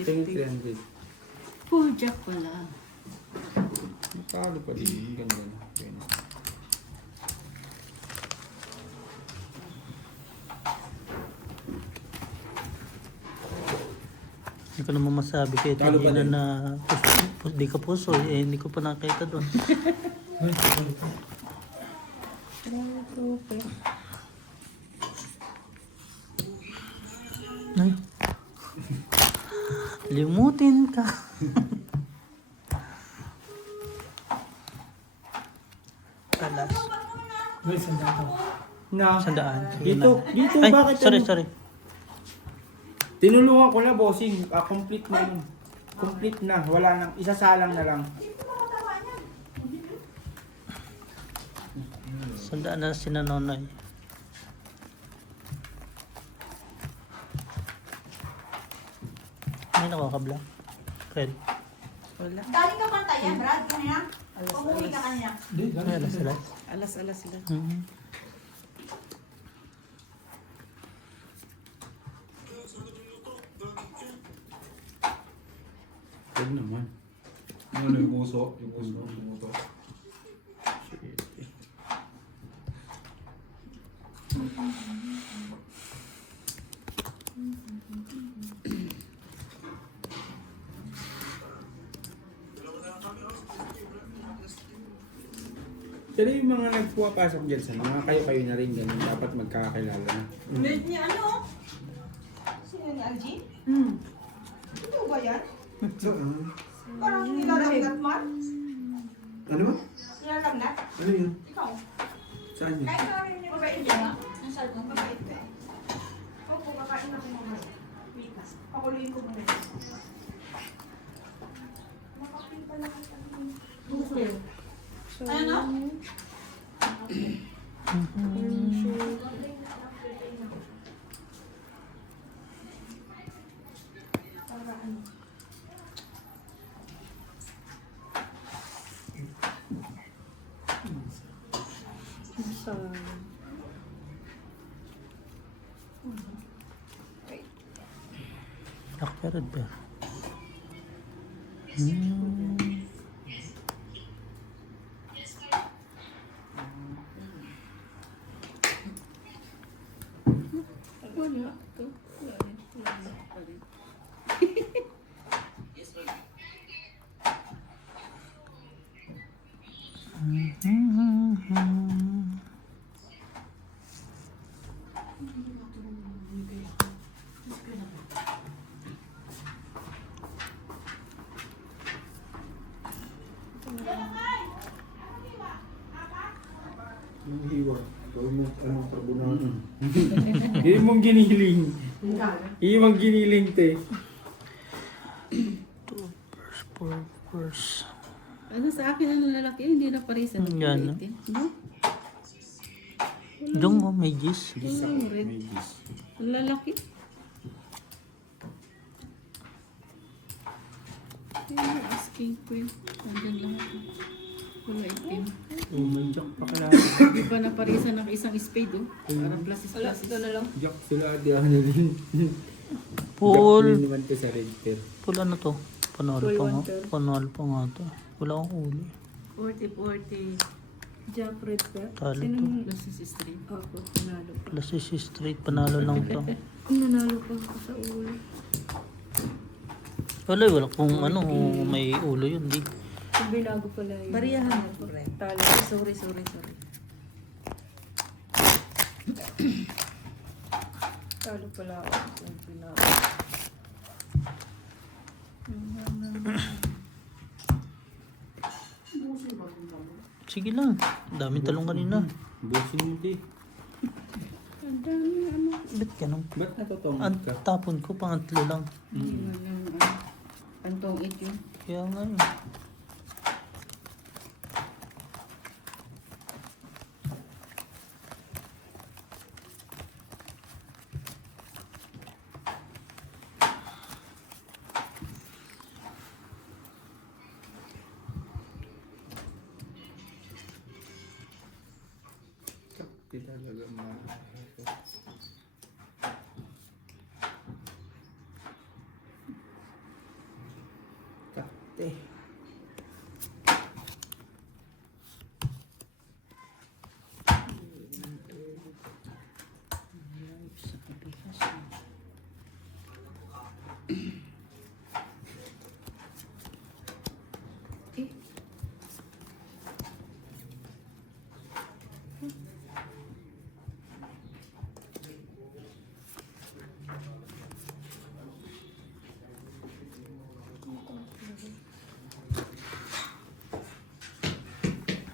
Tingin 300. Full jack pala. Magkano pa rin? Ganda na. Hindi ko naman masabi kahit Talo hindi pa din. na di ka puso eh, hindi ko pa nakita doon. Ay. Limutin ka. Talas. Na. Sandaan. Dito, dito, Ay, bakit sorry, ano? sorry. Tinulungan ko na, bossing. Complete na yun. Complete na. Wala nang, isasalang na lang. Sandaan na si Nanonoy. May nakakabla. Fred. Wala. Galing ka pantayan, Brad, kanina? Umuwi ka kanina. Ay, alas. Alas-alas sila. Mhm. Huwag naman. Ano yung puso? Yung puso, tumuto. Pero yung mga nagpapasok dyan sa mga kayo-kayo na rin ganun, dapat magkakakilala na. Ulit niya ano? Sino ni Algie? Ito ba yan? Parang nilalamnat, Mar? Ano ba? Nilalamnat? Ano yun? Ikaw? Saan yun? Kahit na rin yung mabait niya, ha? Ang sabi mo, mabait ka eh. Opo, kakain ako mabait. Wika. Pakuluin ko muna. Makapin pa lang ako. Ano na? Nakperad ba? Hmm. Wala. Yung hiwa. Gawin mo, ano, karbonado. Hindi mong giniling. Hindi mong giniling, te. 4 purse. Ano sa akin ang lalaki, hindi na parisan. Yan, no? No? Diyong mo, may gis. Wala mo rin. May gis. Ang lalaki. Ayun, asking ko yun. Andyan lahat. Wala itim. Oh, may jack pa kala. Di ba naparisan ng isang spade, oh? Parang plasis-plasis. Jack sila, di ako na rin. Full. Jack din naman to sa red pair. Full ano to? Panalo Full pa nga. one-third. Panalo pa nga to. Wala akong uli. 40-40. Jack red ka? Talo Sino to. mo? Plasis straight. Ako, nanalo pa. Plus is straight. Panalo lang to. Nanalo pa ako sa ulo. Wala kung ano, may ulo yun. Di. Yung binago pala yun. Bariyahan mo, correct. Talo. Sorry. Talo pala ako. Yung binago. Sige lang. Daming talong kanina. Bossing mo, te. Ang dami ano. Ba't ganun? Ba't natutong Ang ka? tapon ko, pangatlo lang. Hindi mo lang, antong it yun. Kaya nga yun. Jack, di talaga ma... ate.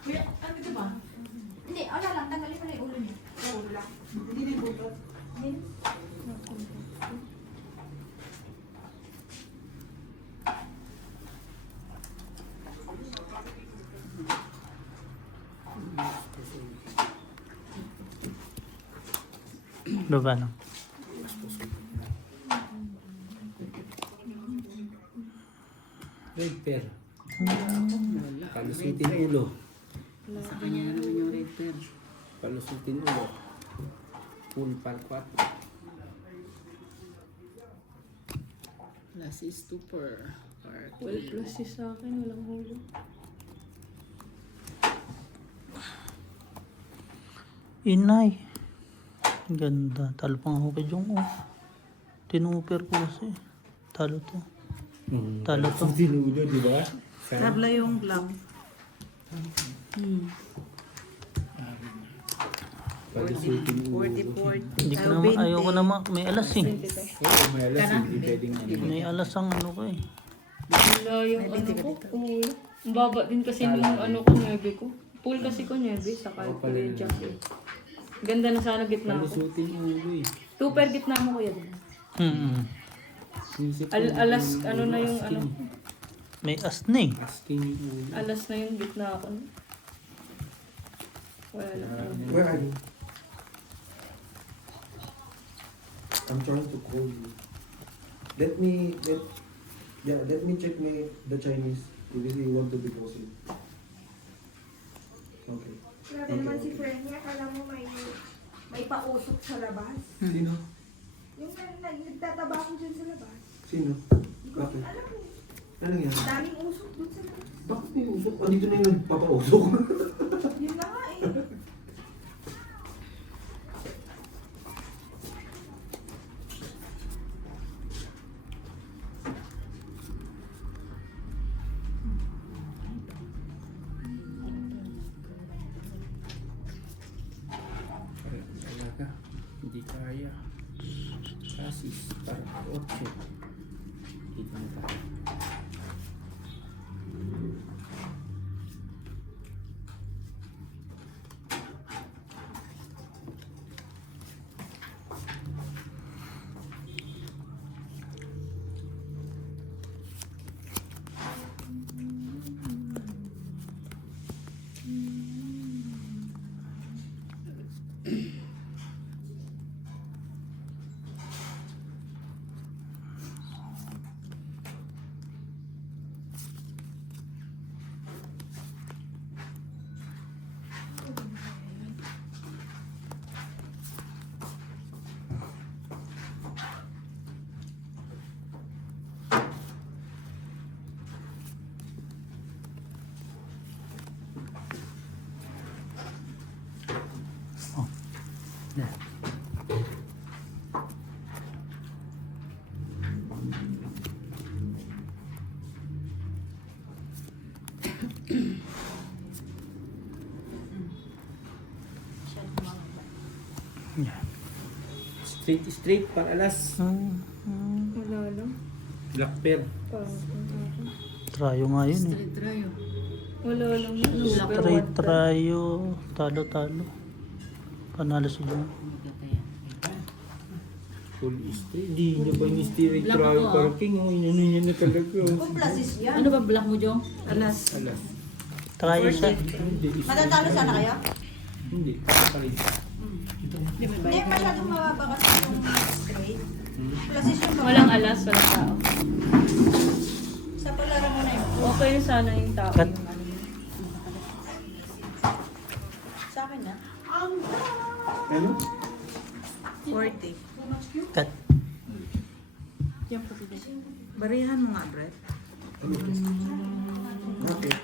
Kuya, ano ito ba? Hindi, wala lang. Tanggalin mo na yung ulo niya. Yung ulo lang. Hindi na yung butot. Hindi. Baba lang. Red pear. Palusutin ulo. Sa kanya naman yung red pear. Palusutin ulo. Full palquat. Last is stupor. Or 12 plus sa akin, walang hulo. Inay. Ganda. Talo pang ako kay Jong. Tinuper ko kasi. Talo to. Talo to. Palusutin ulo, di ba? Carla yung glam. Palusutin ulo. 40. Hindi ko naman, ayoko naman. May alas eh. Oo, may alas, hindi pwedeng ano. May alas ang ano ko eh. Wala yung ano ko, pool. Ang baba din kasi nung ano ko, 9 ko. Pool kasi ko 9, saka Oo, pala yun. jack. Ganda na sana gitna ko. Palusutin ulo eh. 2 per gitna mo kuya. Isip ko, Alas, ano na yung asking. ano. May as na eh. Asking yung ulo. Alas na yung gitna ko. Wala lang. Where are you? I'm trying to call you. Let me check the Chinese. If you want to deposit. Okay. Grabe naman si Frenny. Akala mo may pausok sa labas. Sino? Yung nagtataba ko dyan sa labas. Sino? Hindi ko Bakit? alam eh. Anong yan? Daming usok dun sa labas. Bakit may usok? Andito na yung nagpapausok. Yun na nga eh. Talaga, hindi kaya. Kasis, para 8. Dito na tayo. Straight, para alas. Wala lang. Black pear. Trayo nga yun eh. Straight rayo. Wala lang. Straight trayo. Talo. Panalo si Jong. Full straight. Hindi niya ba yung straight Black trial ako, parking? Oh, inano niya na talaga. Kung plasis yan. Ano ba black mo, Jong? Alas. Alas. Trayo siya. Hindi. Matatalo sana kayo? Hindi. Papalit. Hindi masyadong mababa kasi yung straight. Plasis yung Walang alas, walang tao. Sa palaro mo na yun. Okay sana yung tao. Cut. Yung ano yun. Sa akin na. Ano? 40. Cut. Barihan mo nga, Brett. Ano to? Bakit?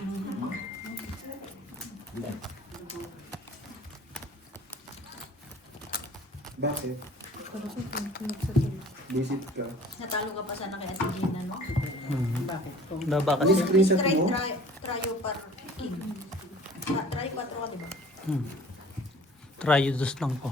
Bakit? Visit ka. Natalo ka pa sana kay Ate Gina, no? Laba Ano kasi. screenshot mo? Tryo par king. Tryo 4 ka, di ba? Try dos lang po.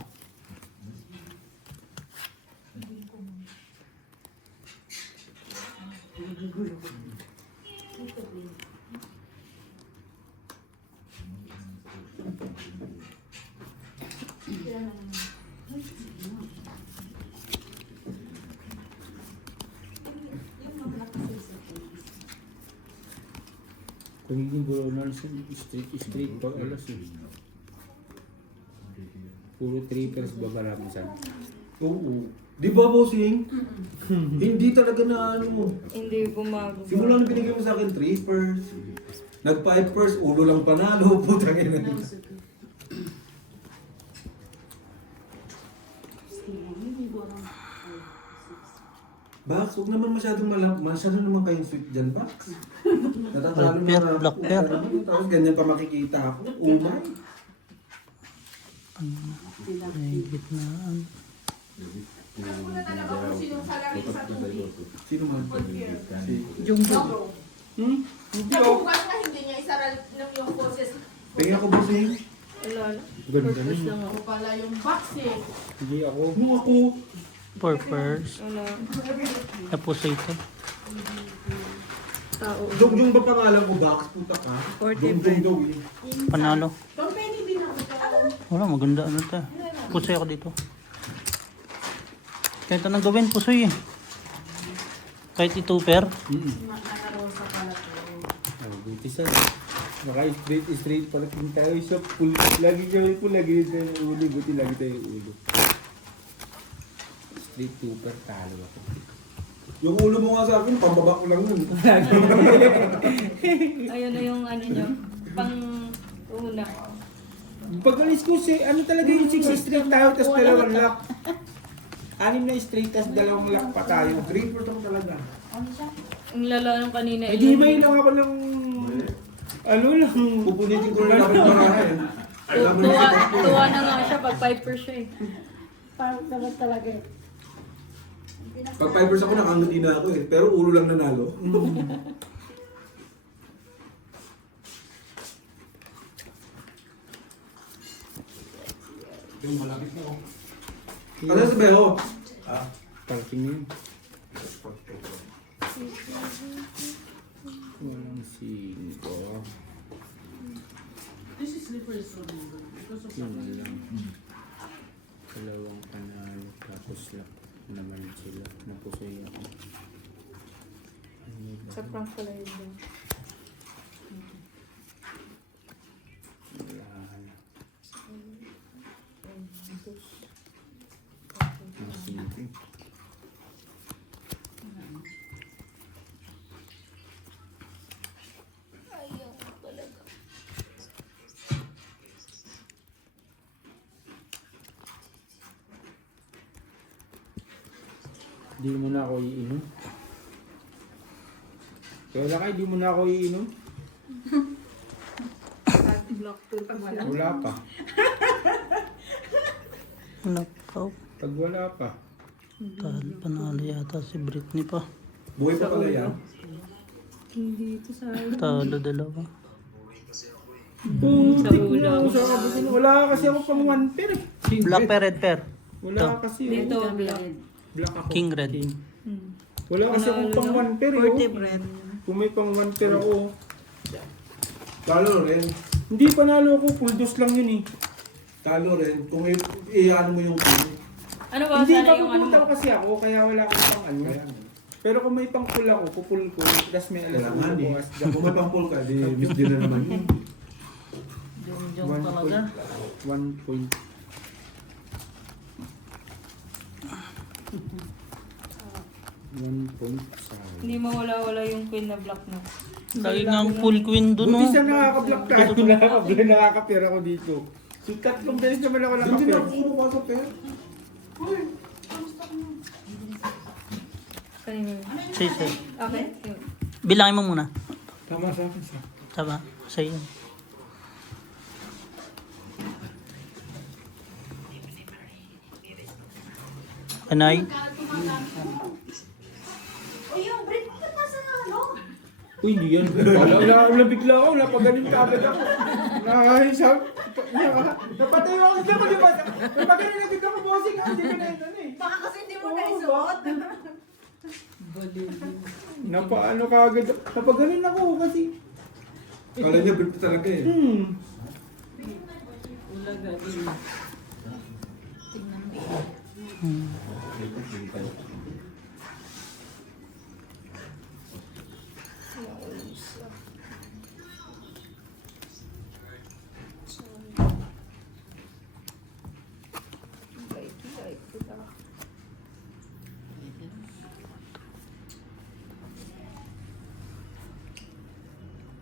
Pagiging Boronan, straight pag alas eh. Puro trippers babarami sa. Oo. Di ba, bossing? Hindi talaga na ano. Hindi bumago. Simula nung binigay mo sa akin, 3 first. Nag 5 first, ulo lang panalo. Putang ina. Bax, huwag naman masyadong masyado naman kayong sweet dyan, Bax. Natatalo Black na Black Bear. Tapos ganyan pa makikita ako. Umay. Ay, gitnaan. Sino man? Si... Hindi Sabi oh. ko nga hindi niya isara ng yung boses. Tingnan ko, bossing. Wala na. Ganda Purpose na. lang ako. Ako pala yung box eh. Hindi ako. Nung ako, Purpose. Wala. Tapos ito. Tao. Dongjong ba pangalan ko, Bax? Puta ka. Dongjong daw eh. Panalo. Don't penny din ako. Wala, maganda ano to. Pusoy ako dito. Kahit anong gawin, pusoy eh. Kahit ituper. Oh, buti sa. Baka straight pala kung tayo sa pool. Lagi tayo pool, lagi tayo ulo. Buti lagi tayo ulo. Straight super talo ako. Yung ulo mo nga sa akin, pambaba ko lang yun. Ayun na yung ano nyo. Pang una. Pag-alis ko si, ano talaga yung 6 straight tayo, tapos dalawang lock. 6 na straight, tapos dalawang lock pa tayo. Green ako talaga. Ang lala nung kanina. Eh di may lang ako ng, ano lang. Pupunitin ko na lang ang barahe. Tuwa na nga siya pag 5 siya eh. Pag 5 ako, nakangiti na ako eh. Pero ulo lang nanalo. Yung malapit na ako. Ano sa Beho? Parking yun. Walang 5. This is slippery for me. Because of Yun lang. Dalawang panalo, tapos lock naman sila. Napusoy ako. Sa prank pala yun. Wala na. Ang 5. Di mo na ako iinom. Kaya kayo, di mo na ako iinom. Wala pa. Nakaw. Pag wala pa. Talo, panalo yata si Britney pa. Buhay pa pala yan. Hindi ito sa Talo dalawa. Putik na ako sa sabi ko. Wala kasi ako pang 1 pair. Black pair, red pair. Wala kasi ako. dito. Black. Black ako. King red. King. Wala kasi ako pang 1 pair. Kung may pang 1 pair ako. Talo rin. Hindi panalo ako. Full dose lang yun eh. Talo rin. Kung i-ano mo yung team. Ano ba Hindi sana yung ano kapupultaw mo? kasi ako. Kaya wala akong pang ano. Pero kung may pang pull ako, pupul ko. Tapos may alas Wala ulo nga ko. eh. as Kung may pang-pull ka, di miss din na naman yun. Jong talaga. 1 point. Hindi mawala-wala yung queen na black na. Lagi nga ang full queen dun Buti oh. sa nakaka-block tayo. Nakaka-pair ako dito. So 3 beses naman ako Hindi na naka-pair. ako kumukuha sa pair. Kanina yun. Say, say. Okay. Yun. Bilangin mo muna. Tama sa akin sa. Tama? Sa'yo. Anay? Uy, yung bread ko nasa na ano? Uy, hindi yan. Nabigla ako, napagaling ka agad ako. Nakahisap. Napatayo ako dyan ko, di ba? Napagaling agad ako, bossing ka. Hindi ko na yun eh. Baka kasi hindi mo Oo, naisuot. Napaano ka agad. Napagaling ako kasi. Kala niya brief talaga eh.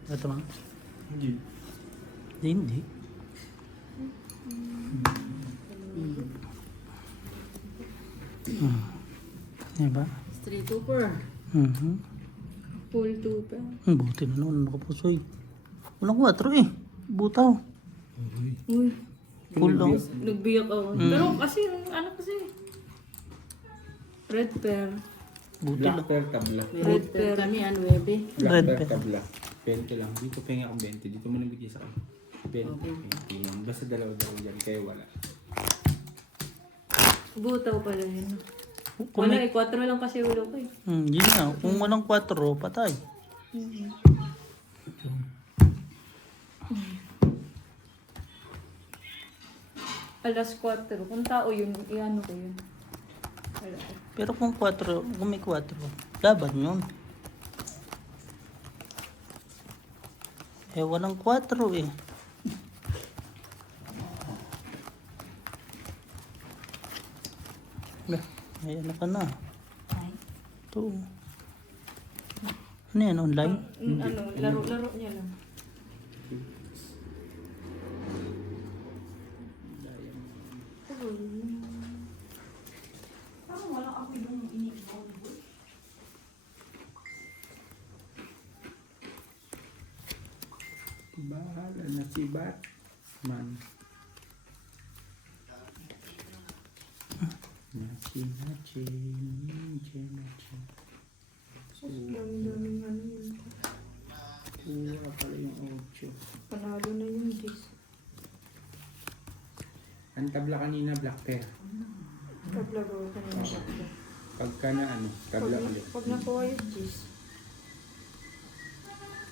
Ito ba? Hindi. Hindi. Diba? Street Cooper. Pool tuber. Buti na naman nakapusoy. Walang 4 eh. Butaw. Uy, Full lang. nagbiyak ako. Pero kasi, ano kasi, red pear. Buti Black lang. pear tabla. Red pear. Kami, ano, bebe. Black Red pear pear. tabla. 20 lang. Dito penga akong 20. Dito mo nabigay sa akin. 20 lang. Basta dalawa-dalawa dyan. Kaya wala. Butaw pala yun. Kung Wala may, eh, 4 lang kasi ulo ko eh. yun nga. Kung walang 4, patay. Alas 4. Kung tao yun, i-ano ko yun. Wala ko. Pero kung may 4, laban yun. Eh, walang 4 eh. Ay, ano ka na? Ito. Ano yan, online? Ano, laro-laro niya lang. Parang walang ako yung iniibaw. Bahala na si Batman. Nachi. Dami-daming ano yun. Kuha pala yung 8. Panalo na yung 10. Ang tabla kanina, black pear. Paglago ko na yung Pagka na ano, tabla ulit. Pag nakuha yung 10.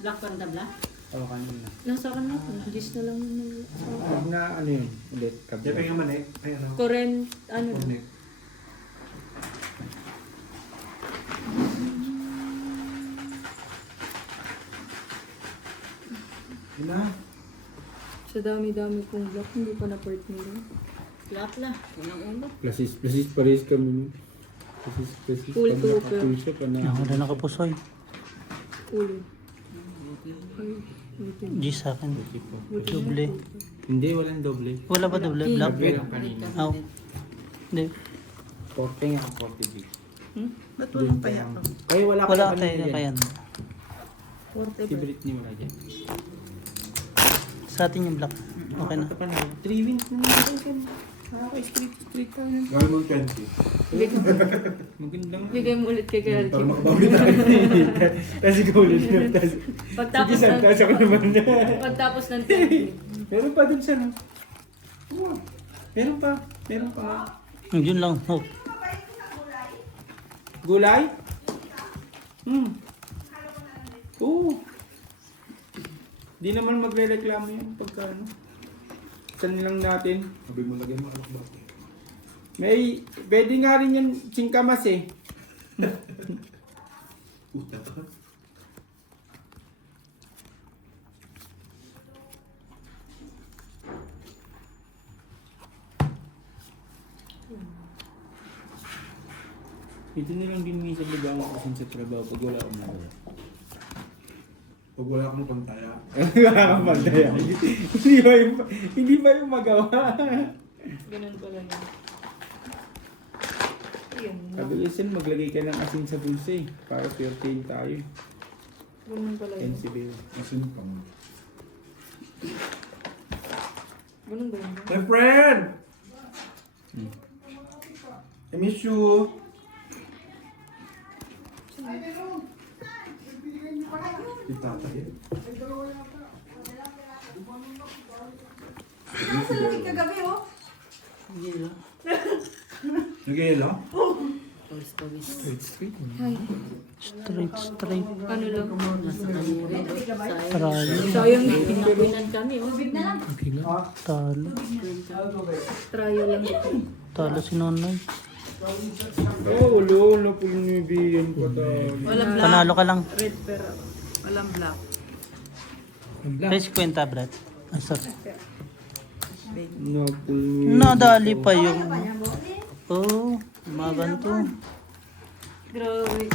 Black pan tabla. Oo, kanina. Nasa akin na. 10 na lang yung Pag na ano yun, ulit, tabla. Diyan penga man eh. Ay ano. current, ano. Connect. Yun na. Sa dami-dami kong block, hindi pa na-port nila. Black na. Unang ulo. Plasis pares kami nun. Plasis. Full Pag to nakapulso pa na. Wala nakapusoy. Ulo. Ay, buti. G sa akin. Buti Doble. Hindi, walang doble. Wala ba doble? Black? Doble lang kanina. Oh. Hindi. 40 nga ang 40 big. Ba't walang paya to? Kaya wala Wala kayo tayo na kaya. Si Britney wala dyan. Sa atin yung black. Okay na. 3 wins na natin. Nakaka-street tayo. Gawin mo 20. Magandang. Bigay mo ulit kay Kyle. Para makabawi tayo. Kasi kaulit na. Pagtapos Sige, ng, santas ako naman na. pagtapos ng 10. Meron pa dun siya, no? Meron pa. Meron pa. Yun lang. Oh. Gulay? Oo. Di naman magre-reklamo yung pagka ano. Saan lang natin. Sabi mo lagyan mo anak ba? May, pwede nga rin yan singkamas eh. Puta ka. Ito nilang din minsan nagawa ko sa trabaho pag wala akong magawa. Pag wala akong pantaya. Wala kang pantaya. Hindi ba yung magawa? Ganun pala yun. Yun. Sabi ko maglagay ka ng asin sa bulsa eh. Para 13 tayo. Ganun pala yun. Sensible. Masimpang. Ganun ba yun? My friend! I miss you. Itatay. Nasa lamig kagabi, oh. Nag-iela? Straight. Ano lang? Trial. Sayang din. Talo. Trial lang. Talo si Nonoy. Oo, wala na po yung ibiyan pa tayo. Panalo ka lang. Red pero. Walang black. Tres kwenta, Brad. Ay, sorry. Napul. Nadali pa yung... Oh, maganto. Grabe.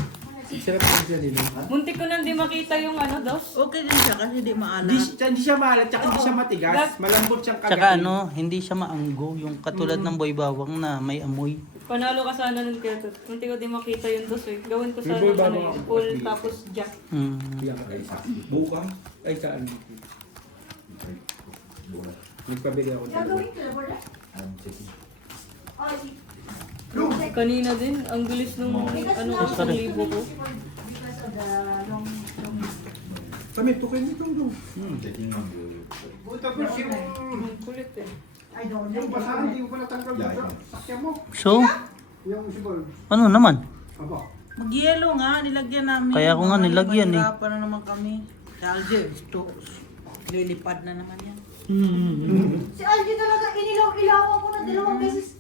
Sarap din siya nila. Muntik ko nang di makita yung ano, dos. Okay din siya kasi di maalat. Hindi siya maalat, tsaka hindi siya matigas. Malambot siyang kagatin. Tsaka ano, hindi siya maanggo. Yung katulad ng boy bawang na may amoy. Panalo ka sana nun kaya to. Muntik ko di makita yung dos eh. Gawin ko May sana boy ano bawang yung ako, full please. tapos jack. Iyak ka isa. Buka? Ay, saan? Nagpabili ako dito. Gagawin ko na, Borda? Ay, Kanina din, ang bilis nung ano ko, sorry. 1,000 ko. because of the long... Kami, tukay nito dong. Ang kulit eh. I don't know. Hindi ko pa natanggal dito. Sakya mo. So, Yung sibol. ano naman? Aba. Mag-yellow nga, nilagyan namin. Kaya ko nga nilagyan eh. Mahirapan na naman kami. Si Alger, gusto. Lilipad na naman yan. Si Algie talaga, inilaw-ilawan ko na 2 beses.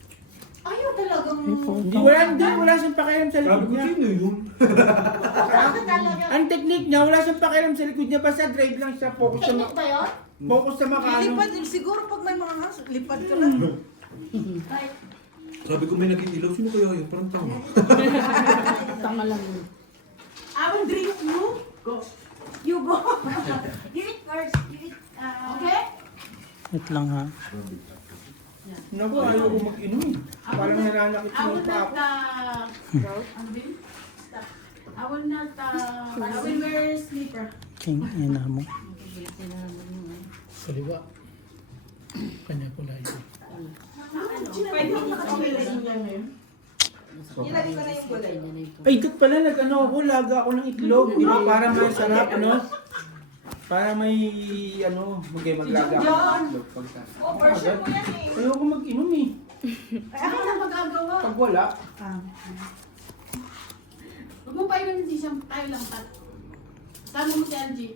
Ayaw talagang... Wala siyang pakialam sa Sabi likod ko, niya. sino yun? Bakit talaga? Ang technique niya, wala siyang pakialam sa likod niya. Basta drive lang siya. Focus sa Technique ba yun? focus sa makano. Lilipad din. Siguro pag may mga haso, lipad ka lang. Kahit... Sabi ko, may nag-iilaw. Sino kaya yun? Parang tama. I will drink you. Go. You go. You eat first. You eat... okay? Wait lang ha. Naku, ayaw ko mag-inom. Parang nananakit I mo will pa not, ako. stop. I will not, I will wear slipper. King, ina mo. Nilagay ko na yung gulay. Ay, dito pala, nag-ano ako, laga ako ng itlog. Di ba? Para may sarap, ano? Para may, ano, maglaga ako ng itlog. Pagka. Oh, version mo yan eh. Ayaw ko mag-inom eh. Ay, ako na magagawa. Pag wala, Huwag mo pa inom si Siyam, tayo lang pat. Tama mo si Angie.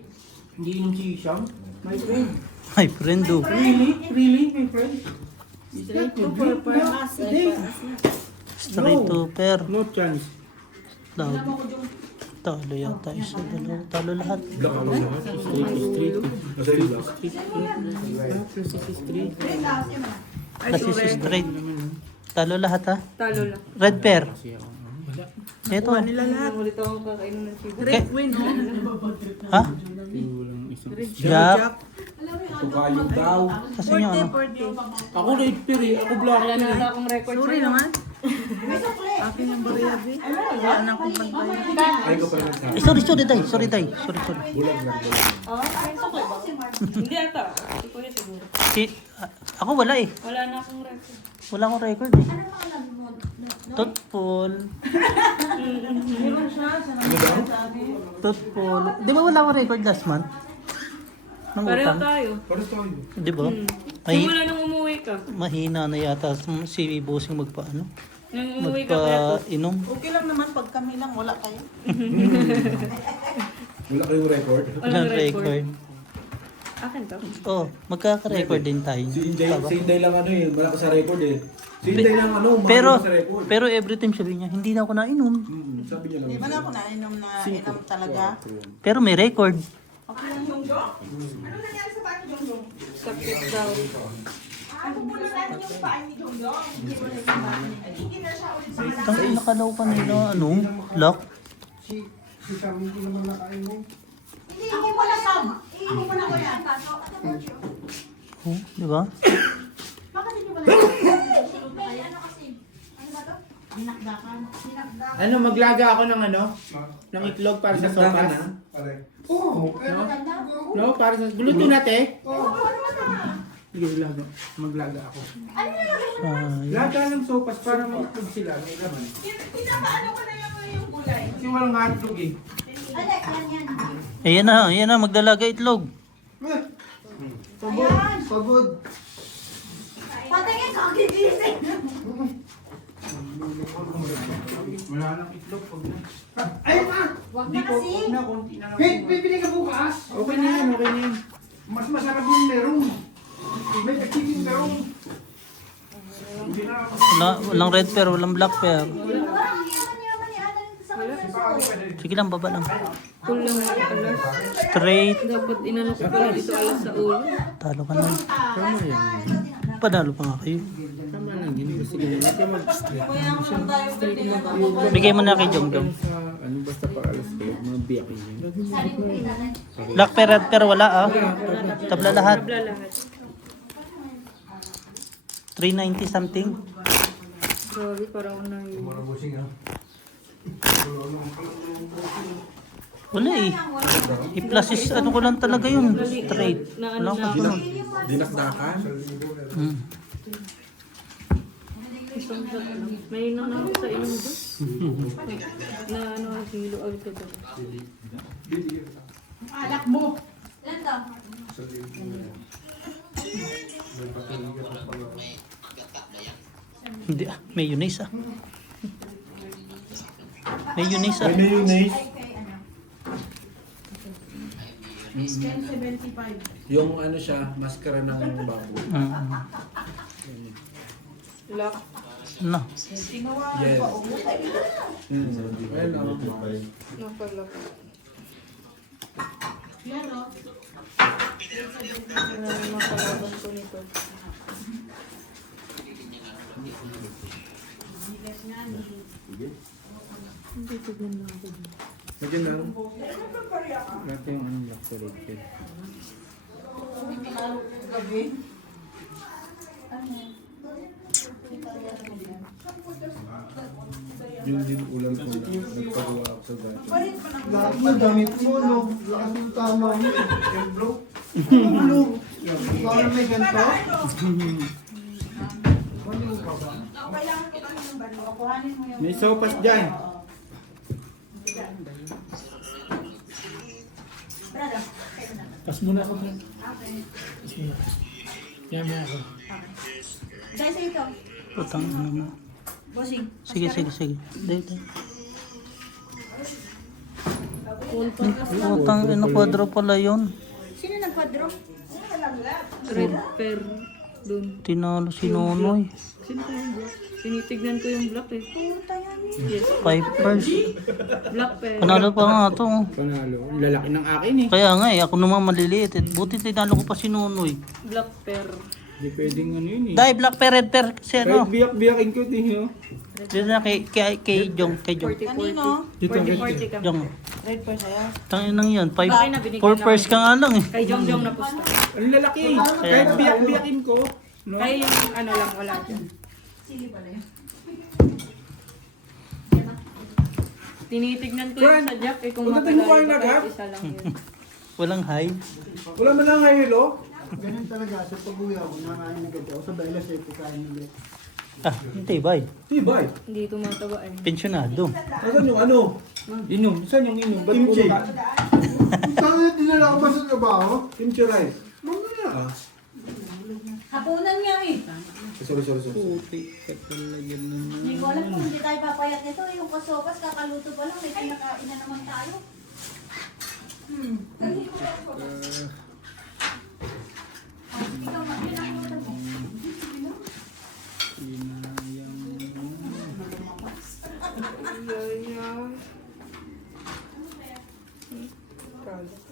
hindi inom si Sham. My friend. My friend do. Really? Really, my friend? Straight to purpose. Straight to pair. No chance. Dog. Talo yata isa, dalawa. Talo lahat. Black ako lahat. Straight. Nasa yung black. Kasi si straight. Talo lahat ha. Talo lang. Red pair. Ito. Ulit akong kakainom ng chibo. Red win. Ha? Jack. Tukayo daw. Kasi nyo ano. Ako red pair eh. Ako black Wala pair na eh. ata akong record Sorry sa'yo. naman. May sukli. Akin yung bariyabi. Wala na akong pagbayan. Ay, ko pala nagsabi. Eh, sorry, day. Sorry. Bulag lang. Ah, may sukli ba? Hindi ata. Si Kuya siguro. Ako wala eh. Wala na akong record. Wala akong record eh. Ano pangalan mo? Totpol. Meron siya, sa Totpol. Di ba wala akong record last month? Nang Pareho utang? tayo. Pares tayo. Di ba? Simula nung umuwi ka. Mahina na yata si Bossing magpaano. Nung umuwi ka kaya to. Magpainom. Okay lang naman pag kami lang, wala kayo. Wala kayong record. Walang record. Akin to. Oh, magkaka-record din tayo. Si Inday lang ano eh. Malakas sa record eh. Si Inday lang ano. Pero, Malakas sa record. pero every time sabi niya, hindi na ako nainom. Sabi niya lang. Di ba na ako nainom na inom talaga? Pero may record. Ano nangyari sa bahay ni Jongjong? Sakit daw. Ano po na natin yung bahay ni Jongjong? Hindi ko na yung bahay. Hindi na siya ulit sa malaki. Tangin nakalaw kanina, ano, lock. Si Sham, hindi naman nakain mo. Hindi, ako wala Sam. Ako wala ko yan. Oh, di ba? Bakit hindi wala yan? May ano kasi. Ano ba to? Dinakdakan. Ano, maglaga ako ng ano? Ng itlog para sa Dinagdagan sopas. na? Pare. No, para sa... Guluto natin. Sige, laga. Maglaga ako. Sayang. Laga ng sopas para may itlog sila. May laman. Pinapaano ko na yung gulay. Kasi walang hotdog eh. Alek, yan. Ayan na, magdalaga itlog. Pagod. Pagod. Patingin ko, gigising. Wala nang itlog. Pag na. Ayun na! Huwag na kasi. Huwag na, konti na lang. Pipili ka bukas. Okay na yan, okay na yan. Mas masarap yung meron. May chicken meron. Hindi na ako. Walang red pear, walang black pear. Parang yaman ni Alan sa kanya. Sige lang, baba lang. Full lang ako alas. Straight. Dapat inano ko pala dito alas sa ulo. Talo ka na. Panalo pa nga kayo. Tama lang yun. Sige lang. Huwag ka mag-straight. Bigay mo na kay Jong Jong. Sa ano, basta para alas kayo. Mga biyak yun. Black pear, red pear, wala ah. Tabla lahat. Tabla lahat. 390 something. Sorry, parang una yun. Wala eh. I-plus is ano ko lang talaga yun. Straight. Na ano Wala na ka ako. pa. Dinakdakan. Hmm. Isang shot lang. May nang ako sa ilong doon. Na ano, hilo agad ako. Alak mo. Ilan to? Hindi ah. Mayonnaise ah. Mayonnaise ah. Mayonnaise. Spend 75. Yung ano siya, maskara ng baboy. Lock. Ano? Yes. Napalock. Yan o. Na makalaban ko nito. Hindi tignan na ako. Medyo lang. Natin yung ano, lock sa red pear. Yung din ulam ko na nagpagawa ako sa dati. Lahat mo, damit mo, no? Lakas yung tama mo. Yung blue? Blue. Parang may ganito? Kailangan ko kami ng balo. Kuhanin mo yung... May sopas dyan. Brother, Pas muna ako dyan. Sige. Yan na ako. Dahil sa ito. Putang ano mo. Bossing. Sige. Dito. Putang ina kwadro pala yun. Sino nagkwadro? Red pear. Doon. Tinalo si Nonoy. Sino ko yung black? Tinitignan ko yung black eh. Puta yan eh. Yes. 5 first. Black pear. Panalo pa nga to. oh. Panalo. Ang lalaki ng akin eh. Kaya nga eh, ako naman maliliit. Eh. Buti tinalo ko pa si Nonoy. Black pear. Hindi pwedeng ano yun eh. Dahil black pear, red pear kasi Kahit ano. biyak-biyakin ko din yun. Dito na kay Jong. 40-40. Dito 40-40 kami. Jong. Red pa sa'yo. Tangin nang yan. Bakit na binigyan 4 first ka nga lang eh. Kay Jong Jong na pusta. Ang lalaki eh. Kahit biyak-biyakin ko. No? Kaya yung ano lang, wala dyan. Sili pala yun. Tinitignan ko yung sa Jack eh kung Pagdating mo kayo makalala nag-up? kahit isa lang yun. Walang high. Wala man lang hilo. Ganun talaga. Sa pag-uwi ako, nakain na ganito. Ako sa Bailas eh, kakain ulit. Ah, hindi bay. Tibay. Hindi tumataba eh. Pensionado. Nasaan yung ano? Inom. Saan yung inom? Ba't puro Kimchi. ka? Saan dinala ko ba sa trabaho? Kimchi rice. Ah, Hapunan nga eh. sorry. Puti. Katulad naman. Hindi ko alam kung hindi tayo papayat nito. Yung kasopas, kakaluto pa lang. May pinakain na naman tayo. Ikaw, pinakaluto mo.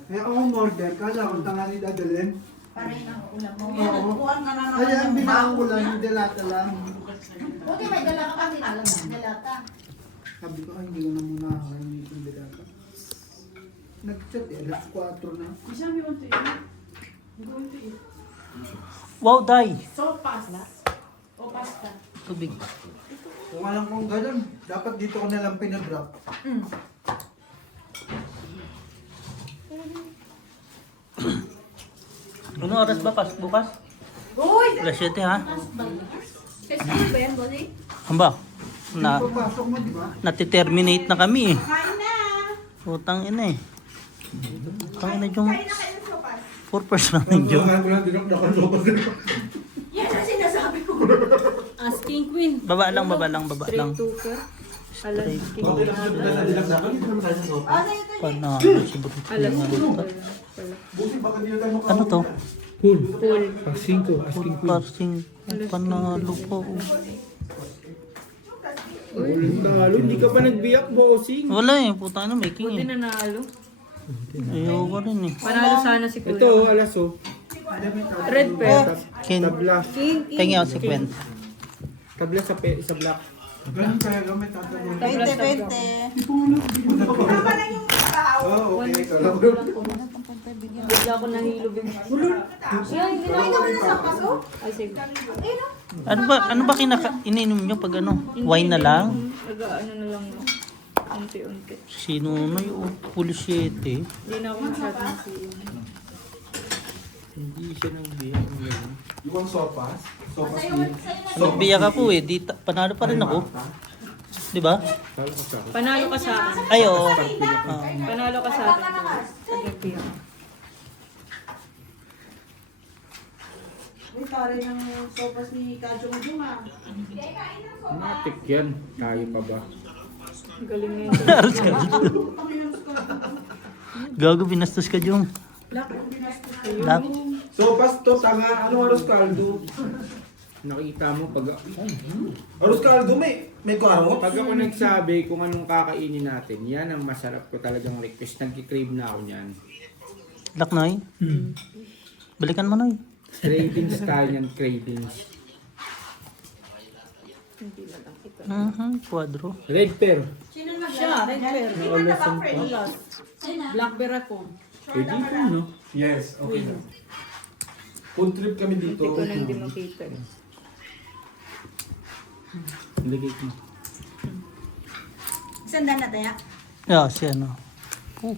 Eh ako order, kala ko tangali dadalhin. Para yun ang ulam mo. Oo. Kuhan ka na naman Kaya ang ng binaan ko lang, yung delata lang. Buti may dala ka pa tinala mo. Dalata. Sabi ko, ay, hindi ko na muna kakainin yung delata. Nag-chat eh, alas 4 na. Isang you want to eat? You going to eat? Wow, day. So, pasta. O pasta. Tubig. Kung alam kong ganun, dapat dito ko nalang pinadrop. Anong oras ba bukas? Uy! Alas 7 ha? Festival ba yan, Bossy? Amba, Papasok mo, di ba? natiterminate na kami eh. Kain na! Utang ina eh. Utang ina yung Kain na kayo ng sopas. 4 person lang yung Wala ko lang, dinakdakan Yan ang sinasabi ko. Asking Queen. Baba lang. Straight tuker. Alas king. Oh, sa'yo to, Panalo si Bruto. Alas king. Busi, baka di na tayo Ano to? Cool. Pool. Asking ko, asking ko. Parsing. Panalo po. Uling talo, hindi ka pa nagbiyak, bossing. Wala eh. Puta na making Buti eh. nanalo. Ayoko rin eh. Panalo sana si Kuya. Ito, alas oh. Red pair. Kin. Tabla. Tingin ako si Gwen. Tabla sa black. Ganun kaya gamit tatagyan. 20. Tama lang yung tao. Oh, okay. Bigla ko nahilo bigla. Siya, hindi na Ay, ako. naman na sa paso? Ay, sige. Ayun o. Ano ba ininom nyo pag ano? Wine na lang? Nag-ano na lang. Unti-unti. Sino na yung pulisyete? Hindi na ako masyadong siya. Hindi siya nagbiyak. You want sopas? Sopas Sa'yo, meal? sa'yo na. Magbiyak ako eh. Panalo pa rin ako. Di ba? Talo ko sa akin. Panalo ka sa akin. Ay, oo. Panalo ka sa akin. Pag nagbiyak. Uy, pare ng sopas ni Kajong Juma. Matik yan. Tayo pa ba? Galing na yun. Aras ka. Gago, binastos ka, Jung. Lak. Sopas to, tanga. Anong aros kaldo? Nakita mo pag... Aros kaldo, may karot. Pag ako nagsabi kung anong kakainin natin, yan ang masarap ko talagang request. Nagki-crave na ako niyan. Lak, Noy. Balikan mo, Noy. Cravings tayo niyan, cravings. Quadro. Red pear. Sino siya? Red Bear. Di ba naka-friendly? Blackberry ako. Pwede ito, no? Yes, okay na. Food trip kami dito. Hindi ko na hindi makita. Lagay ko. Isang daan na tayo. Yeah, si ano. Full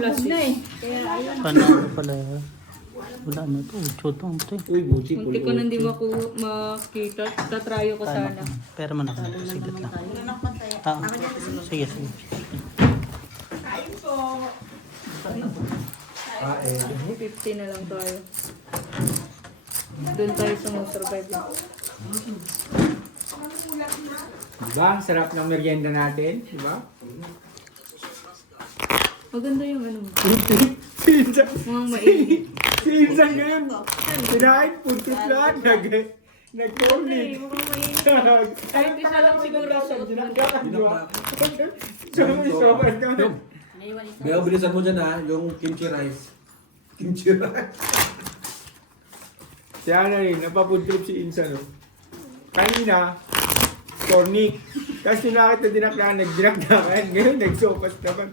plastic. Panalo pala. Wala na to. Choto ang to. Uy, buti. Munti ko na hindi makita. Tatryo ko sana. Pera man ako. Sigit lang. Sige. Kain po. Kain. 50 na lang tayo. Doon tayo sumusurvive lang. Diba? Ang sarap ng merienda natin. Diba? Maganda yung ano. Pinsan. Mukhang mainit. Pinsan ngayon. Kinain, food trip lahat. Nag-tulit. Mukhang mainit. Kahit isa lang siguro suot mo. Sobrang naman. Bea, bilisan mo dyan ha, yung kimchi rice. Kimchi rice. Siya na rin, napafood trip si Insan. No? Kanina, cornic. Tapos tinakit na dinakdakan, nagdinakdakan. Ngayon, nagsopas naman.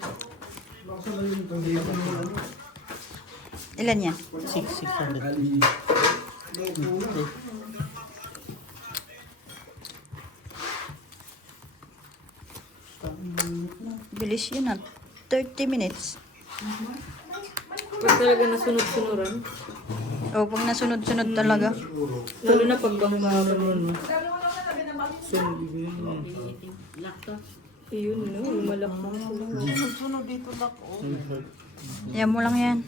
Ilan yan? 600. Bilis yun ah. 30 minutes. Pag talaga nasunod-sunuran. O, pag nasunod-sunod talaga. Lalo na pag bangga nun. Ayun, no? Lumalak na sila. Yan mo lang yan.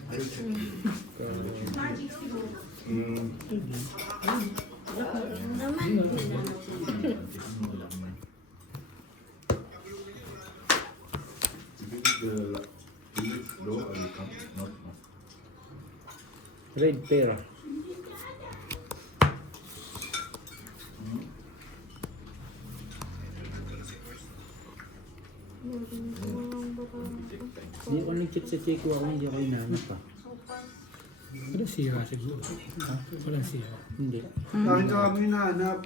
Red pear. Hindi ko nag-check sa check ko ako, hindi ako inanap pa. Ano siya siguro? Walang siya. Hindi. Kahit kami hinahanap.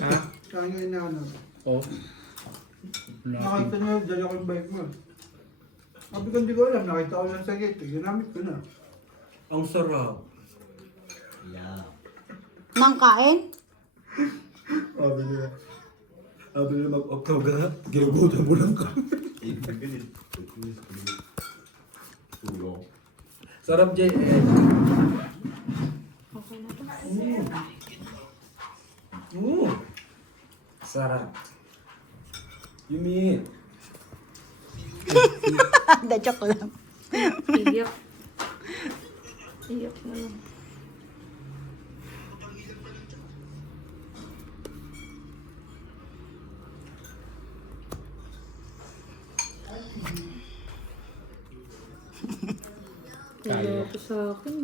Ha? Kahit nga hinahanap. Oh. Nakita niyo, dala ko yung bike mo. Sabi ko hindi ko alam, nakita ko lang sa gate. Ginamit ko na. Ang sarap. Nang kain? Sabi nila mag-off ka, ginugutan mo lang ka. Sarap, Jay. Sarap. Yumi. Da joke lang. Iyak. Iyak na lang. Wala ko sa akin.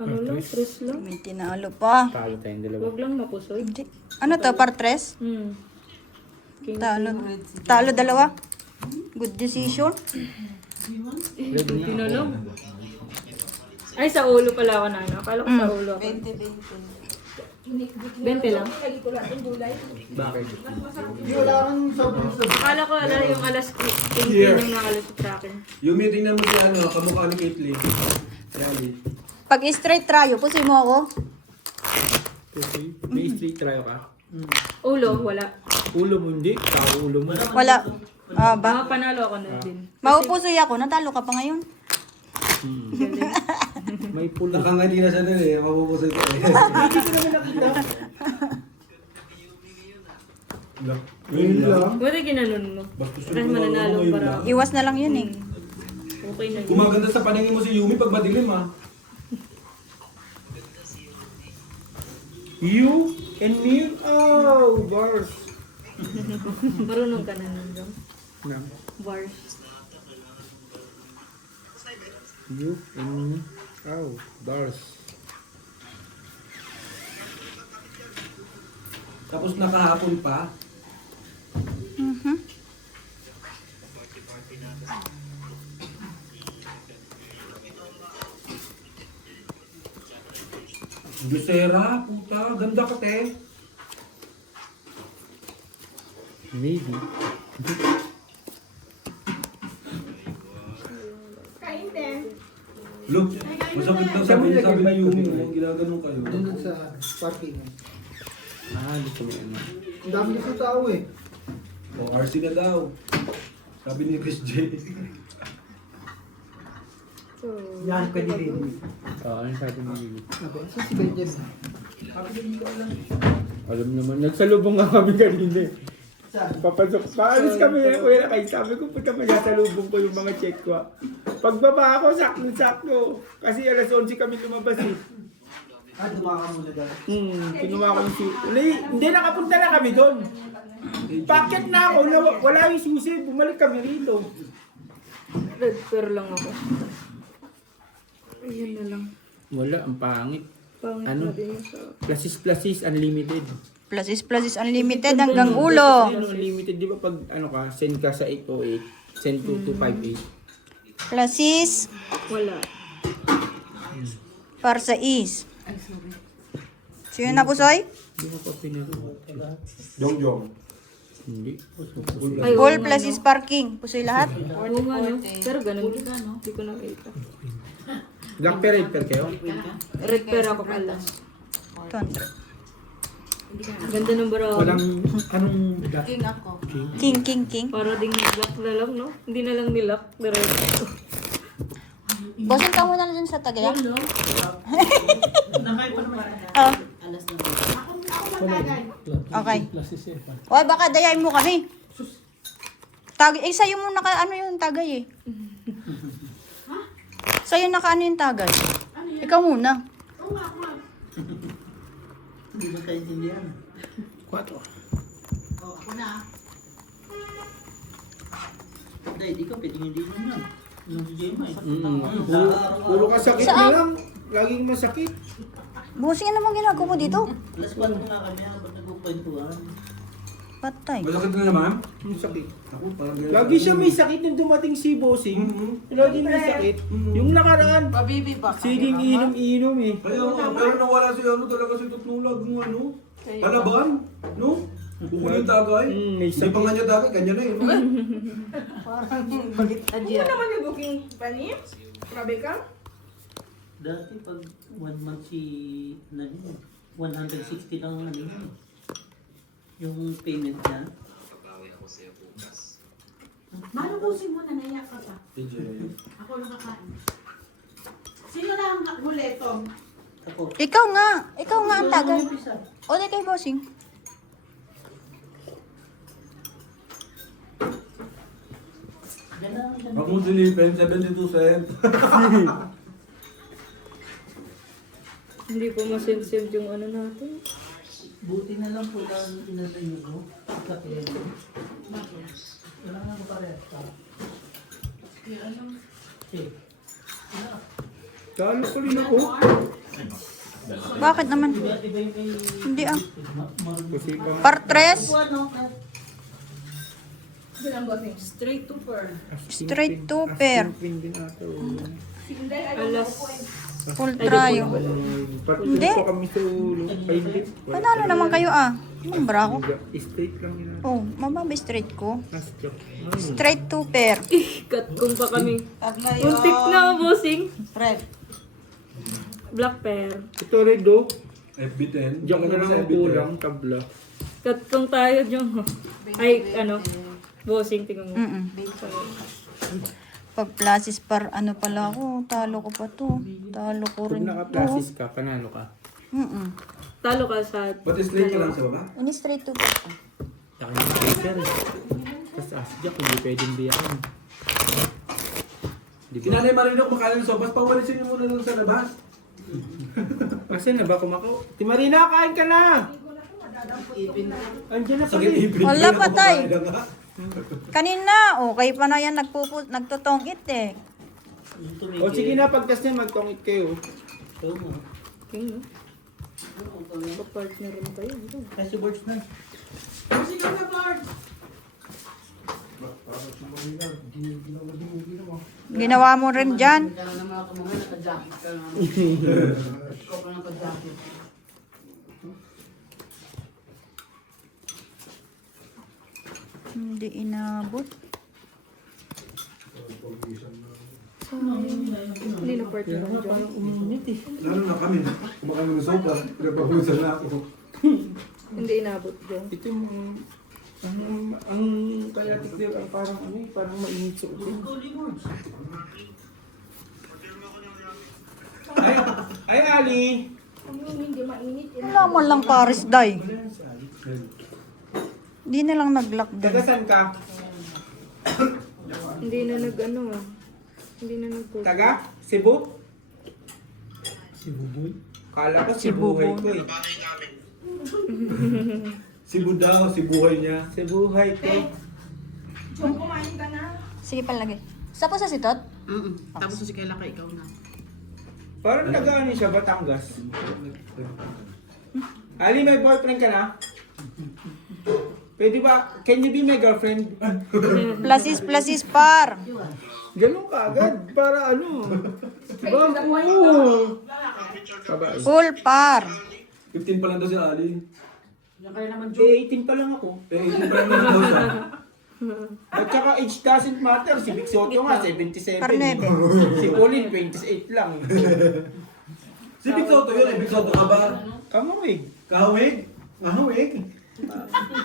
Ano lang, stress lang. May tinalo pa. Talo tayong dalawa. Huwag lang mapusoy. Hindi. Ano to, par 3? King. Talo dalawa. Good decision. Buti na lang. Ay, sa ulo pala ako na. Akala ko sa ulo ako. 20 lang. Bakit? Hindi, wala kang sobrang sabi. Akala ko yung alas 15 yung nakalusot sa akin. Yumi, tingnan mo si ano, kamukha ni Caitlyn. Lali. Pag straight tryo, pusoy mo ako. May straight try ka? Ulo, wala. Ulo mo hindi? Ulo mo. Wala. Ah, ba? Baka panalo ako na din. Mapupusoy ako, natalo ka pa ngayon. May pulo. Nakangani na siya nun eh, mapupusay ko eh. Ngayon lang. Buti ginanon mo. Bastos Kasi mananalo para ako. Iwas na lang yun eh. Okay na yun. Gumaganda sa paningin mo si Yumi pag madilim ah. You and me? Oh, bars. Marunong ka na nun, Dong. Nang. Bars. You and me? Oh, bars. Tapos nakahapon pa. Lucera, puta, ganda ka te. Maybe. Kain din. Look, masakit lang sabi ni Yumi, kung ginaganon kayo. Doon sa parking. Ah, gusto mo yun. Ang dami kasi tao eh. O, RC na daw. Sabi ni Chris J. So, Yan ka din. Oo, ano sabi mo yun? Saan si Benjen? Alam naman, nagsalubong nga kami kanina eh. Saan? Papasok, paalis kami na kuya na kayo. Sabi ko, puta masasalubong ko yung mga check ko. Pagbaba ako, sakto-sakto. Kasi alas 11 kami lumabas eh. Dumaka muna dahil. Kinuha ko yung susi. Hindi, nakapunta na kami doon. Packet na ako, wala yung susi. Bumalik kami rito. red pair lang ako. Ayun na lang. Wala, ang pangit. Pangit Ano? na din yung sa... Plus is unlimited. Plus is unlimited hanggang ulo. Ano, unlimited, di ba pag ano ka, send ka sa 808, send to 258. Plus is Wala. par sa is. Sino na pusoy? Hindi mo pa pinagawa. Jong. Hindi. Ay, Full oo nga, plus no? is parking. Pusoy lahat. Oo nga, no? Pero ganun din, no? Hindi ko nakita. Black pair, red pair kayo? Red pair ako pala. 200. Ganda ng baraw. Walang, anong black? King. Para ding black na lang, no? Hindi na lang nilock. Diretso. Bossing ka muna dyan sa Tagayang. Oh, Ako matagay. okay. Oy, baka dayain mo kami. Tagay, sa'yo mo naka ano yung tagay eh. Sa'yo naka ano yung tagay. Ikaw muna. Oo nga, ako nga. Hindi ba kayo intindihan? 4. Oo, ako na. Dahil ikaw pwedeng hindi naman. Nung si Gemma eh. Puro ka sakit na Saan? lang. Laging masakit. Bossing, ano naman ginagawa mo dito? Alas 4 na kami ba't nagkukwentuhan? Patay. Masakit na naman? Ang sakit. Ako, parang Lagi siya may sakit nung dumating si Bossing. Lagi may sakit. Yung nakaraan, siging inom-inom eh. Kaya nga, pero nawala si ano talaga si Tutnulag ng ano. Palaban, no? Bukod yung tagay. May Hindi pa nga niya tagay, kanya na eh. No? Adya. naman yung booking pani? Grabe ka? Dati pag 1 month si Nani, 160 lang ano yun. Yung payment niya. Malubusin mo na, naiyak ka pa. Ako lang kakain. Sino na ang boleto? Ako. Ikaw nga ang tagal. O, di kay bossing. Yan na. Ako mo silipin, 72 cent. Hindi po masensend yung ano natin. Buti na lang po na inatay ko. Kapit. Wala nga ko parehas pa. Eh. Talo ko rin ako. Bakit naman? Iba yung may... Hindi ah. Kasi pa. Partres. Straight to per. Straight to pair. Asking din ata. Alas. Full tryo. Pati Hindi. pa kami sa ulo. Ay, hindi. Panalo naman kayo ah. Anong brako? Straight lang yun. Oh, mababa straight ko. Asking. Straight to pair. Cut kung pa kami. Muntik na, bossing. Fred. Black pair. Ito rin do. FB10. Diyan na lang ang kulang. Tabla. Cut kung tayo dyan. Ay, ano. Bossing, tingnan mo. Pag plasis par ano pala ako, talo ko pa to. Talo ko Pag rin to. naka-plasis ka, panalo ka. Talo ka sa... Pati straight ka lang sa baba? Ini straight to pair. Saka yung paper eh. Tapos asjak, hindi pwedeng biyakin. Di ba? Kinanay Marino kumakain ng sopas, pawalisin niyo muna lang sa labas. Kasi na ba kumako? Timarina, kain ka na! Andiyan na Sakit kami. ipin. Wala, patay. Kumakain na nga. Kanina, okay pa na yan nagtutongit eh. O sige na, pagkas niyan, magtongit kayo. Ito mo. King, no? Kapartner rin kayo. Kasi words na. Sino na, Lord? Ginawa mo rin dyan. Hindi inabot. Hindi na partner rin dyan. Lalo na kami. Kumakain ng sopas, pinapahusan na ako. Hindi inabot dyan. Ito yung ang kaya tiklir ang parang ano eh, parang mainit sa ulo. Ay Ali! Wala mo lang Paris day. Hindi na lang nag-lockdown. Taga saan ka? Hindi na nag-ano ah. Hindi na nag Taga? Cebu? Si Buboy. Kala ko Cebu Cebuhay boy. ko eh. Cebu daw, si buhay niya. Cebuhay ko. Hmm? Sige palagay. Sa po sa sitot? Tapos si Kayla ka, ikaw na. Parang taga-ano siya, Batangas. Ali, may boyfriend ka na? Pwede ba? Can you be my girlfriend? Plasis par. Ganun ka agad. Para ano? Diba? Oo. Babae. Full par. 15 pa lang daw si Ali. Eh, 18 pa lang ako. 18 pa lang daw siya. At saka age doesn't matter. Si Vic Soto nga, 77. Parnebe. Si Pauline, 28 lang. Si Big Soto yun, Big Soto ka ba? Kamawig. Kahawig? Kahawig?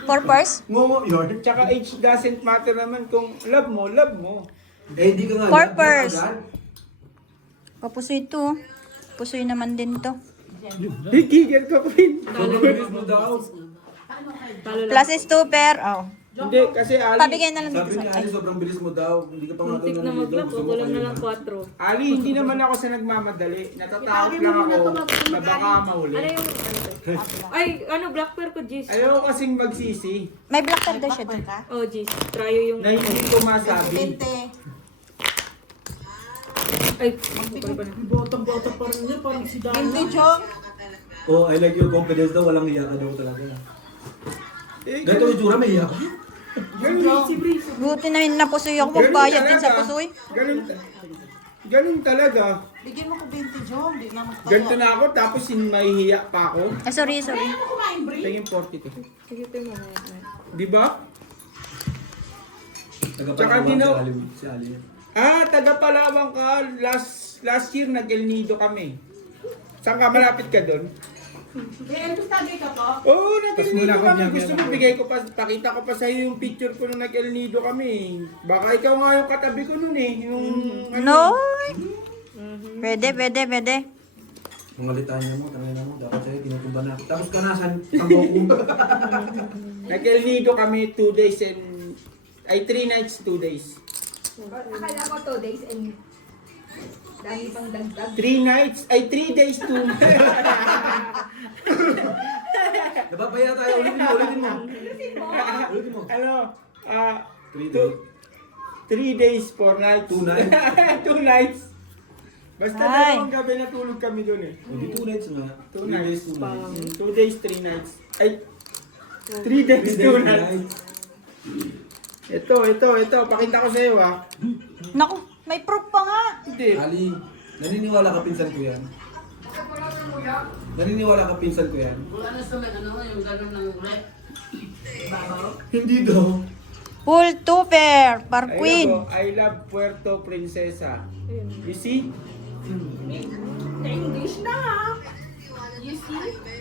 Four pairs? Ngongo yun. Tsaka age doesn't matter naman kung love mo, love mo. Eh, di ka nga. Four agad, pairs. agad. Kapusoy to. Pusoy naman din to. Higigil ka pa rin. Sobrang bilis mo daw. Talo lang. Plasis to pair. Oh. Hindi, kasi Ali, Pabigay na lang dito Sabi sa ni Ali, sobrang bilis mo daw. Hindi ka pa nga Muntik na mag-lock. Kulang na lang 4. Ali, hindi naman ako sa nagmamadali. Natatakot lang ako na baka mahuli. Ano yung... Ay, ano, black pair ko, Jis. Ayaw ko kasing magsisi May black card daw siya doon. Oh, Jis. Tryo yung... na hindi ko masabi. Ay, pa na. Botong-botong pa rin niya, parang si Dana. Oh, I like your confidence daw. Walang hiya ka daw talaga. Ganito yung tsura, may hiya ka. Buti na yun napusoy ako. Magbayad din sa pusoy. Ganun talaga. Bigyan mo ko 20 Jom, di na makatawa. Ganito na ako, tapos mahihiya pa ako. Ah, sorry. Ano kumain, Bri? Tingin 40 ko. Sige, tayo mo. Di ba? Tsaka Tagapagawang dino- si Ali. Taga Palawan ka. Last year, nag-El Nido kami. Saan ka? Malapit ka doon? Elvis, tagay ka po? Oo, nag-El muna Nido ako kami. niyan, Gusto mo, bigay ko pa, pakita ko pa sa'yo yung picture ko nung nag-El Nido kami. Baka ikaw nga yung katabi ko nun eh. Yung, No! Pwede, pwede, pwede. Mga litanya mo, kanina mo, dapat sa'yo, tinutumba na. Tapos ka nasan, tambo ko. Nag-El Nido kami 2 days and... Ay, 3 nights, 2 days. Akala ko 2 days and dami pang dagdag. 3 nights, ay 3 days, 2 nights. Napapaya tayo, ulitin mo. Ulitin mo. Ano? 3 days. 3 days, 4 nights. 2 nights. 2 nights. Basta Ay. dalawang gabi natulog kami dun eh. Hindi 2 nights nga. 2 3 days, nights. 2 nights. 2 days, 3 nights. Ay, 3 days, 2 nights. Ito. Pakita ko sa'yo ah. Naku, may proof pa nga. Hindi. Ali, naniniwala ka pinsan ko yan? Naniniwala ka pinsan ko yan? Hindi daw. Full 2 pair, par Ayun queen. po, I love Puerto Princesa. You see? English na ha.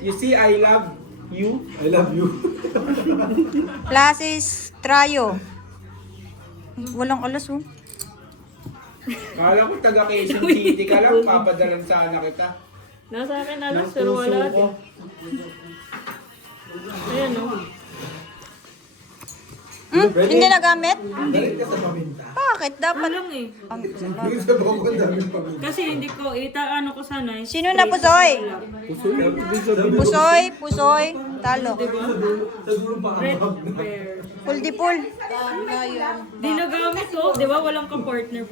You see, I love you. I love you. Plasis Trayo. Walang alas oh. Kala ko taga Quezon City ka lang, papadalan sana kita. Nasa akin alas, pero wala din. Ayan o. Hindi nagamit? Galit ka sa paminta. Bakit? Dapat. Walang eh. Yung sa bako, ang daming paminta. Kasi hindi ko, ano ko sana eh. Sino na pusoy? Pusoy, talo. Sa dulo pa Red ka. pair. Full di full. Di nagamit ko, di ba? Walang ka-partner.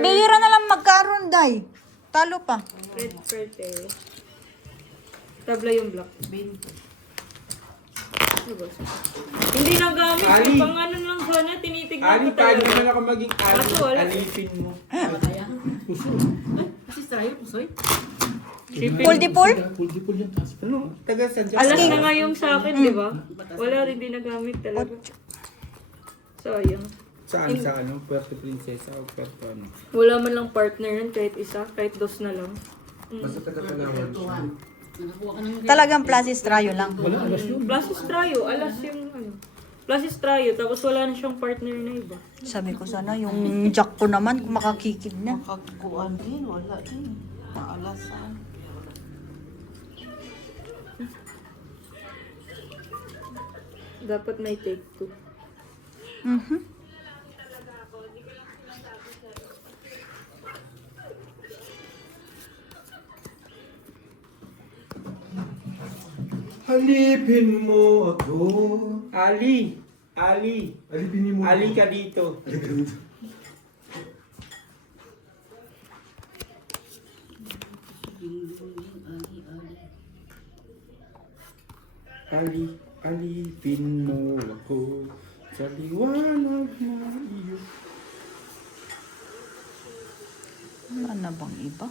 Bihira na lang magkaroon, day. Talo pa. Red pair tail. Tabla yung black. Ano ba? Hindi nagamit. Ali. Pang ano lang sana, tinitignan Ali, ko paano talaga. naman ako maging Kaso wala. alipin mo? Full di full? Ano? Taga San Jose. Alas na nga yung sa akin, di ba? Wala rin din nagamit talaga. Sayang. Saan sa ano? Puerto Princesa o Puerto ano? Wala man lang partner nun, kahit isa, kahit dos na lang. Basta taga-tagawan siya. Talagang Plasis Trayo lang. Plus Strayo, alas yung ano. Plus Strayo, tapos wala na siyang partner na iba. Sabi ko sana, yung jack ko naman, kung makakikid na. Makagkuhan din, wala din. Maalasan. Dapat may take two. Mhm. Halipin mo ako. Ali! Halipin mo. Ali ka dito. Alipin mo ako sa liwanag na iyo. Wala na bang iba?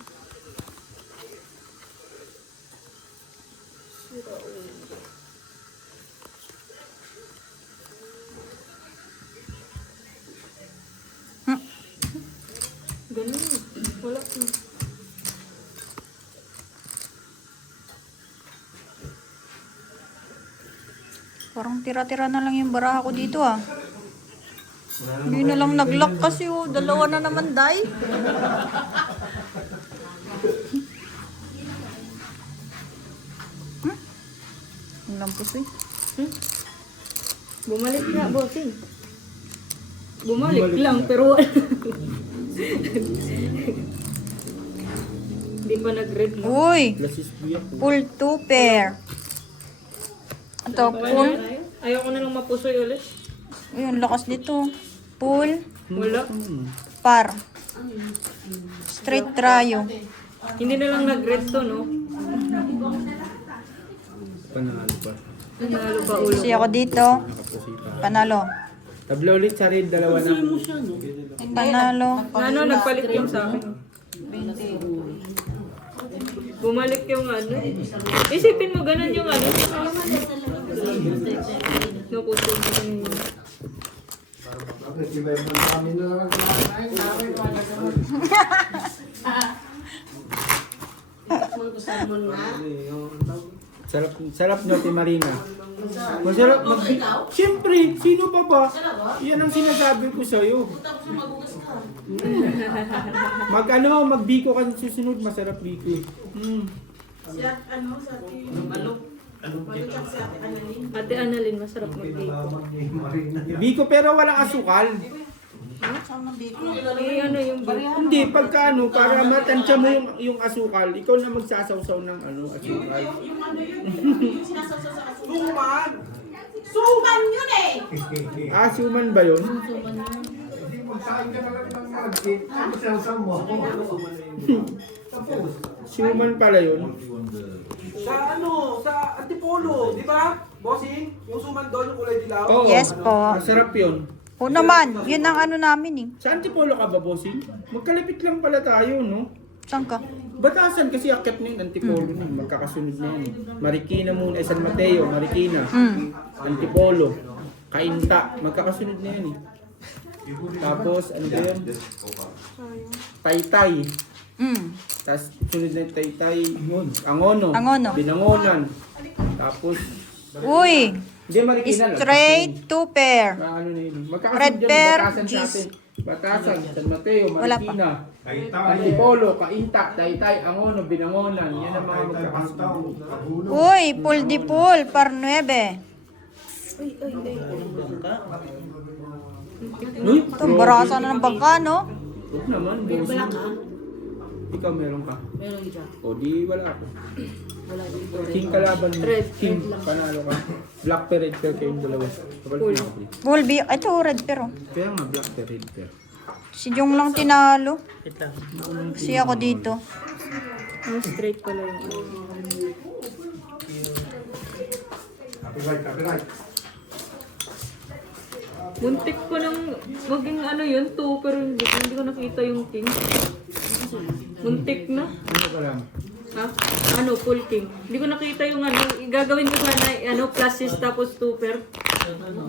Ganun. Wala na. Parang tira-tira na lang yung baraha ko dito ah. Hindi na lang nag-lock kasi oh. Dalawa na naman, day. Ang lampos eh. Bumalik nga, bossing. Bumalik lang, pero wala. Hindi pa nag-red na. Uy! Lasis buyak. Full 2 pair. Ito, full. Ayoko na lang mapusoy ulit. Ayun, lakas nito. Full Wala. par. Straight trayo. Hindi na lang nag-red to, no? Panalo pa. Nanalo pa ulo. Kasi ako dito. Panalo. Tabla ulit sa red, dalawa na. Panalo. Ano, nagpalit yung sa akin. Bumalik yung ano. Isipin mo, ganun yung ano. Napuso mo yung... Iba yung kami na lang ang mo salmon nga. Sarap nyo, Ate Marina. Masarap. Siyempre, sino pa ba? Yan ang sinasabi ko sa'yo. Tapos magugas ka. Magbiko ka sa susunod, masarap biko eh. Si ate, sa ate, balok. Balok siya si ate Annalyn. Ate Annalyn, masarap mag-biko. Biko pero walang asukal. Eh, ano yung Hindi, pagka para matansya mo yung asukal, ikaw na magsasawsaw ng asukal. Yung ano yun, yung sinasawsaw sa aso. Suman! Suman yun eh! Suman ba yun? Magsain ka na lang ng market. Masasam mo. Suman pala yun. Sa Antipolo, di ba? Bossing, yung suman doon, yung kulay dilaw. Oo, Yes po. masarap yun. O naman, yun ang ano namin eh. Sa Antipolo ka ba, bossing? Magkalapit lang pala tayo, no? Saan ka? Batasan kasi akyat na yung Antipolo na yun. Magkakasunod na yun. Marikina muna, San Mateo, Marikina. Antipolo, Cainta. Magkakasunod na yun eh. Tapos, ano ba yun? Taytay. Tapos, sunod na yung Taytay. Angono. Angono. Binangonan. Tapos, Uy! hindi Marikina lang. Straight to pair. Ano na yun? Red Magkakasunod yun. pear, Batasan sa cheese. atin. Batasan, San Mateo, Wala pa. Marikina. Antipolo, Cainta, Taytay, Angono, Binangonan. Yan ang mga magkakasunod. Uy, pool di pool, par 9. Uy, Ito, barasa na ng bangka, no? huwag naman, bossing. Ikaw meron ka? Meron siya. O di wala ako. Wala dito. King kalaban mo. Red, King, red lang. panalo ka. Black pair, red pair kayong dalawa. Kapal Full. Pool B, ito red pero. Kaya nga black pair, red pair. Si Jong lang tinalo. Wait lang. Si ako dito. Ang straight pala yung Muntik ko nang maging ano yun, 2, pero hindi ko nakita yung king. Muntik na. Ano ka lang? Ha? Ano, full king. Hindi ko nakita yung ano, gagawin ko sana, pluses tapos 2 pair.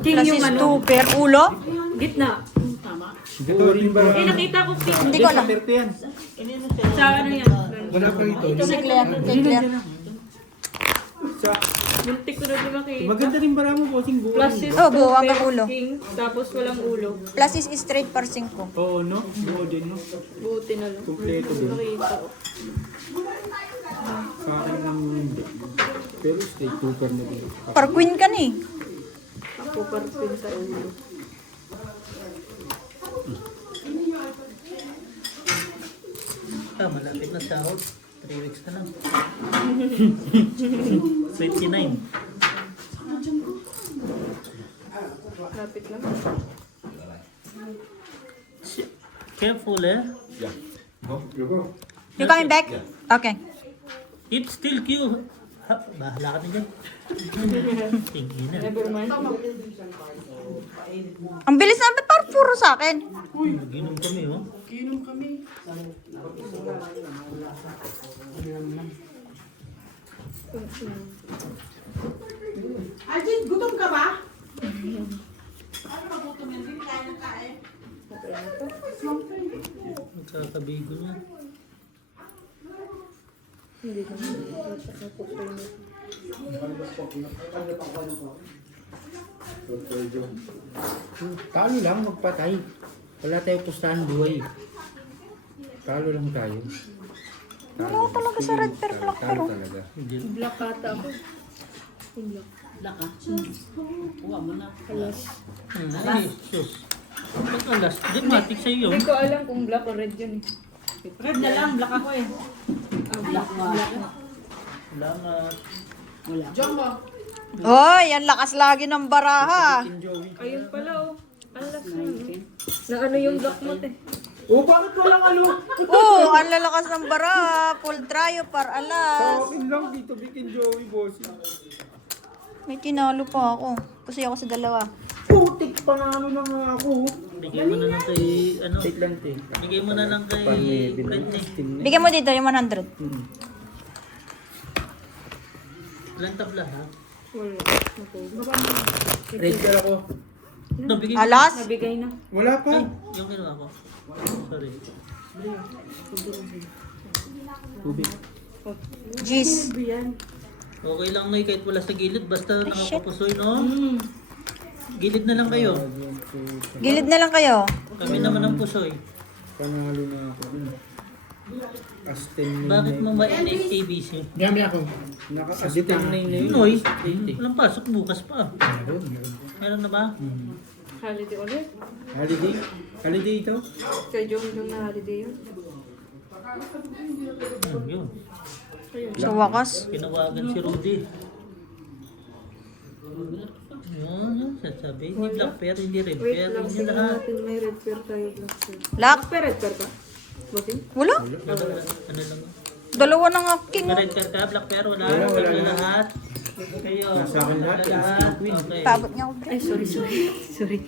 King Plus yung is ano, 2 pair ulo. gitna. Buo rin ba? Eh, nakita ko king. Hindi ko alam. Perte yan. Sa ano yan? Wala pa rito. Ito si Claire. Kay Claire. Sa, Muntik ko na din makita. maganda rin bara mo, bossing buo. Pluses, Oh, buo 2 hanggang pair, ulo. king, tapos walang ulo. Plus is straight par 5. Oo, no? Buo din, no? Buti na lang. Kompleto din. Nakita ko. Sa akin lang hindi. Pero straight two-pair na din. Par queen ka ni. Ako parpin sa ulo. Malapit na sahod. 3 weeks na lang. 29. Lapit lang. Careful eh. You coming back? Okay. It's still cute. Ha, bahala ka na dyan. Tingin na. Never mind. Ang bilis na, ba't parang puro sa akin? Mag-inom kami oh. Algin, gutom ka ba? Ano magutom yan? Hindi kain ng kain. Magkakabigo na. Hindi ko Talo lang, magpatay. Wala tayo pustahan buhay. Talo lang tayo. Wala talaga sa red pair black Talo pero. talaga. Black ata ako. Yung black. Laka. Kuha mo na. Alas. Ay, sus. Ba't alas? Dramatic sa'yo yun. Hindi ko alam kung black o red yun eh. Red na lang, black ako eh. Black nga. Salamat. Diyan mo. Hoy, ang lakas lagi ng baraha. Ayun pala oh. Alas na yun. Na ano yung black mo te. Oh, bakit walang ano? Oo, ang lalakas ng baraha. Full tryo par Sa alas. akin lang dito, Bikin Joey, bossing. May tinalo pa ako. Kasi ako sa dalawa. Putik, panalo na nga ako. Bigay mo na lang kay, ano, Take lang, take. bigay mo na lang kay Freddy. Bigyan mo dito yung 100. Ilan tabla ha? Wala. Ako. Red ka ako. No, bigay mo. Alas? Nabigay na. Wala pa. Ay, yung kinuha ko. Sorry. Tubig. Jeez. Okay lang na kahit wala sa gilid, basta nakapapusoy, no? Gilid na lang kayo. Gilid na lang kayo. Kami naman ang pusoy. Panalo na ako. Astin na Bakit mo ba ABC? Dami ako. Naka-astin na yun. Noy, walang pasok bukas pa. Meron na ba? Holiday ulit. Holiday? Holiday ito? Kay Jong na holiday yun. Yun. Sa wakas. Tinawagan si Rudy. Yun, sasabi. Hindi black pair, hindi red Wait pair. lang, Hindi tingnan lahat. natin may red pair tayo. Black pair. Lock. May red pair ka? Bossing? Wala. Ano lang? Dalawa na nga king. Red pair ka, black pair, wala. Wala, wala Wala na. lahat. Kayo. Nasa akin lahat, Wala yung lahat. queen. Okay. Tabot niya ako. Ay, sorry. Sorry.